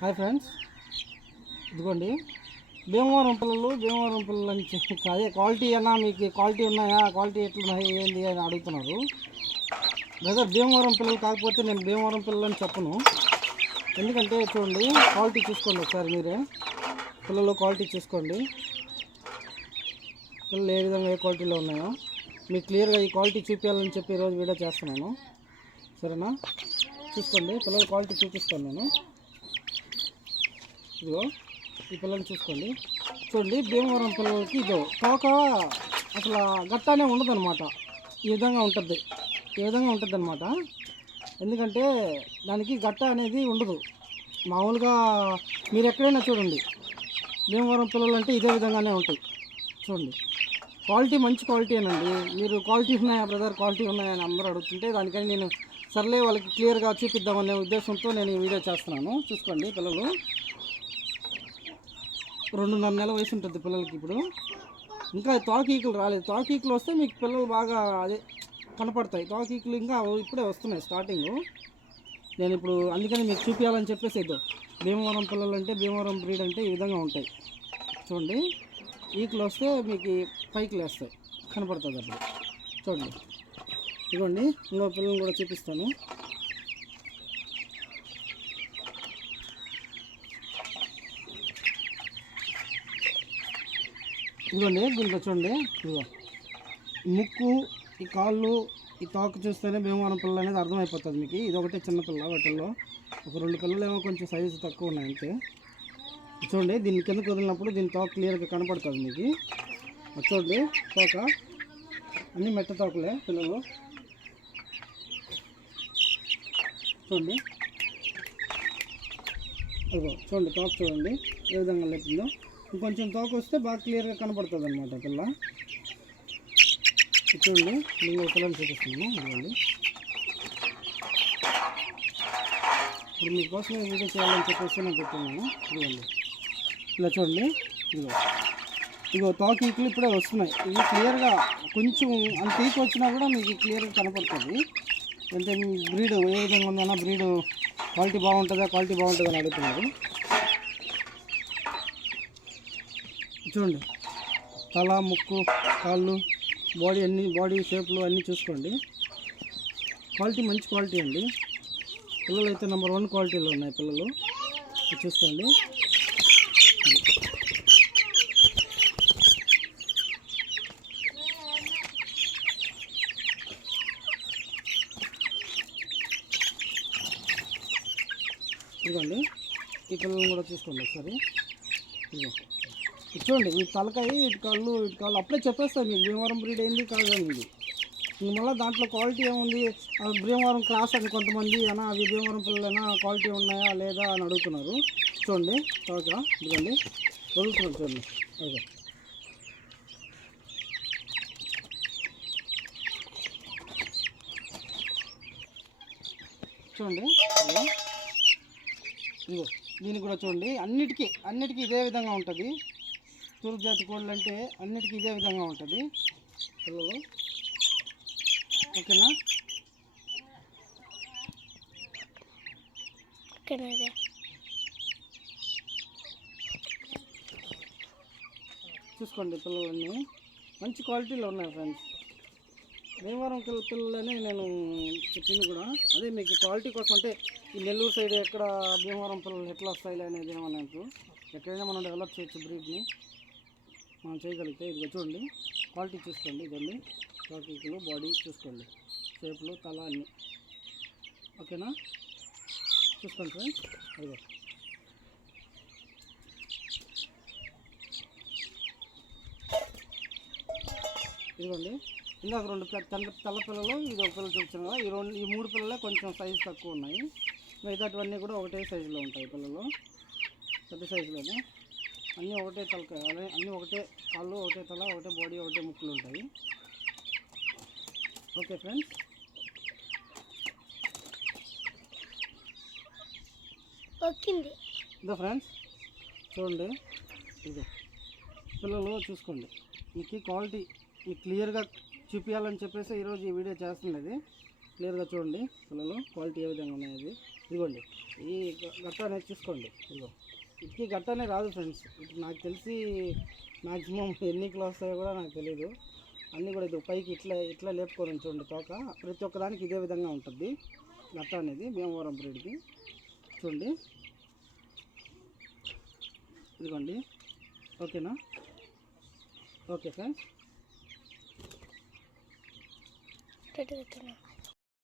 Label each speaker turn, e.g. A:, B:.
A: Hi friends. ఇదిగోండి. భీమవరం పిల్లలు భీమవరం పిల్లలు అని చెప్పి అదే క్వాలిటీ అన్నా మీకు క్వాలిటీ ఉన్నాయా క్వాలిటీ ఎట్లున్నాయి ఏంది అని అడుగుతున్నారు. బ్రదర్ భీమవరం పిల్లలు కాకపోతే నేను భీమవరం పిల్లలు అని చెప్పను. ఎందుకంటే చూడండి క్వాలిటీ చూసుకోండి ఒకసారి మీరే. పిల్లలు క్వాలిటీ చూసుకోండి. పిల్లలు ఏ విధంగా ఏ క్వాలిటీలో ఉన్నాయో. మీకు క్లియర్గా ఈ క్వాలిటీ చూపించాలని చెప్పి ఈరోజు వీడియో చేస్తున్నాను. సరేనా? చూసుకోండి పిల్లల క్వాలిటీ చూపిస్తాను నేను. ఇదిగో ఈ పిల్లల్ని చూసుకోండి. చూడండి భీమవరం పిల్లలకి ఇదో. తోక అసలు గట్టానే ఉండదన్నమాట. ఈ విధంగా ఉంటుంది. ఈ విధంగా ఉంటుంది అనమాట ఎందుకంటే దానికి గట్ట అనేది ఉండదు. మామూలుగా మీరు ఎక్కడైనా చూడండి. భీమవరం పిల్లలు అంటే ఇదే విధంగానే ఉంటాయి. చూడండి. క్వాలిటీ మంచి క్వాలిటీ అనండి. మీరు క్వాలిటీ ఉన్నాయా బ్రదర్? క్వాలిటీ ఉన్నాయా అని అందరూ అడుగుతుంటే దానికని నేను సర్లే వాళ్ళకి క్లియర్గా చూపిద్దామనే ఉద్దేశంతో నేను ఈ వీడియో చేస్తున్నాను. చూసుకోండి పిల్లలు. రెండున్నర నెల వయసు ఉంటుంది పిల్లలకి ఇప్పుడు. ఇంకా తోకీకులు రాలేదు. తోకీకులు వస్తే మీకు పిల్లలు బాగా అదే కనపడతాయి. తోకీకులు ఇంకా ఇప్పుడే వస్తున్నాయి స్టార్టింగ్ నేను ఇప్పుడు అందుకని మీకు చూపించాలని చెప్పేసి ఇద్దో భీమవరం పిల్లలు అంటే భీమవరం బ్రీడ్ అంటే ఈ విధంగా ఉంటాయి. చూడండి. ఈకులు వస్తే మీకు పైకి లేస్తాయి కనపడుతుంది అప్పుడు. చూడండి. ఇదిగోండి. ఇంకో పిల్లల్ని కూడా చూపిస్తాను. ఇదిగోండి దీంట్లో చూడండి. ఇదిగో. ముక్కు ఈ కాళ్ళు ఈ తోక చూస్తేనే భీమవరం పిల్లలు అనేది అర్థమైపోతుంది మీకు. ఇది ఒకటే చిన్న పిల్ల వాటిల్లో. ఒక రెండు పిల్లలు ఏమో కొంచెం సైజు తక్కువ ఉన్నాయి అంతే. చూడండి దీని కిందకు వదిలినప్పుడు దీని తోక క్లియర్గా కనపడుతుంది మీకు. చూడండి తోక. అన్నీ మెట్ట తోకలే పిల్లలు. చూడండి. అదిగో చూడండి తోక చూడండి. ఏ విధంగా లేపిందో. ఇంకొంచెం తోక వస్తే బాగా క్లియర్గా కనపడుతుంది అనమాట పిల్ల. చూడండి నేను పిల్లలు చూపిస్తున్నాను. చూడండి ఇప్పుడు మీకోసం వీడియో చేయాలని చెప్పేసి నేను చెప్తున్నాను చూడండి ఇలా చూడండి. ఇదిగో. ఇదిగో తోక ఈకులు ఇప్పుడే వస్తున్నాయి. ఇవి క్లియర్గా కొంచెం అంత ఈక వచ్చినా కూడా మీకు క్లియర్గా కనపడుతుంది. అంటే బ్రీడ్ ఏ విధంగా ఉందన్నా బ్రీడ్ క్వాలిటీ బాగుంటుందా క్వాలిటీ బాగుంటుందని అడుగుతున్నారు. చూడండి. తల ముక్కు కాళ్ళు బాడీ అన్ని బాడీ షేప్లు అన్నీ చూసుకోండి. క్వాలిటీ మంచి క్వాలిటీ అండి. పిల్లలు అయితే నెంబర్ వన్ క్వాలిటీలో ఉన్నాయి పిల్లలు. చూసుకోండి. ఇదిగోండి. ఈ పిల్లల్ని కూడా చూసుకోండి ఒకసారి. ఇదిగో. చూడండి వీటి తలకాయ వీటి కాళ్ళు వీటి కాళ్ళు. అప్పుడే చెప్పేస్తాను మీకు. భీమవరం బ్రీడ్ ఏంది కాదు అనేది మళ్ళీ దాంట్లో క్వాలిటీ ఏముంది? భీమవరం క్రాస్ అని కొంతమంది అనా అవి భీమవరం పిల్లలైనా క్వాలిటీ ఉన్నాయా లేదా అని అడుగుతున్నారు. చూడండి. తోక ఇదిగోండి. వదులుతున్నాను చూడండి. ఓకే. చూడండి. ఇదిగో. దీనికి కూడా చూడండి. అన్నిటికీ అన్నిటికీ ఇదే విధంగా ఉంటుంది. తూర్పు జాతి కోళ్ళు అంటే అన్నిటికీ ఇదే విధంగా ఉంటుంది. పిల్లలు ఓకేనా? ఓకేనా చూసుకోండి పిల్లలన్నీ. మంచి క్వాలిటీలో ఉన్నాయి ఫ్రెండ్స్. భీమవరం పిల్ల పిల్లలని నేను చెప్పింది కూడా. అదే మీకు క్వాలిటీ కోసం అంటే ఈ నెల్లూరు సైడ్ ఎక్కడ భీమవరం పిల్లలు ఎట్లా వస్తాయి అనేది ఏమన్నట్టు ఎక్కడైనా మనం డెవలప్ చేయొచ్చు బ్రీడ్ని. మనం చేయగలిగితే ఇది చూడండి. క్వాలిటీ చూసుకోండి ఇదండి. టాకికులు బాడీ చూసుకోండి. షేపులు తల అన్ని. ఓకేనా? చూసుకోండి ఫ్రెండ్స్. అదిగో ఇదిగోండి. ఇందాక రెండు పెద్ద తెల్ల తెల్ల పిల్లలు ఇది ఒక పిల్లలు చూపించాను కదా. ఈ రెండు ఈ మూడు పిల్లలే కొంచెం సైజు తక్కువ ఉన్నాయి. మిగతాటివన్నీ కూడా ఒకటే సైజులో ఉంటాయి పిల్లలు. పెద్ద సైజులోనే అన్నీ ఒకటే తలకాయ అదే అన్నీ ఒకటే కాళ్ళు ఒకటే తల ఒకటే బాడీ ఒకటే ముక్కులు ఉంటాయి. Okay friends? ఓకేంది ఇదో ఫ్రెండ్స్ చూడండి. ఇదో పిల్లలు చూసుకోండి. మీకు ఈ క్వాలిటీ మీకు క్లియర్గా చూపించాలని చెప్పేసి ఈరోజు ఈ వీడియో చేస్తున్నది క్లియర్గా చూడండి పిల్లలు క్వాలిటీ ఏ విధంగా ఉన్నాయి ఇదిగోండి ఈ గట్ట అనేది చూసుకోండి. ఇదిగో. ఇటుకి గట్టనే రాదు ఫ్రెండ్స్. నాకు తెలిసి మ్యాక్సిమం ఎన్ని వస్తాయో కూడా నాకు తెలియదు అన్నీ కూడా ఇది పైకి ఇట్లా ఇట్లా లేపుకొని చూడండి తోక. ప్రతి ఒక్కదానికి ఇదే విధంగా ఉంటుంది. గట్ట అనేది భీమవరం బ్రీడ్కి. చూడండి. ఇదిగోండి. ఓకేనా? Okay friends.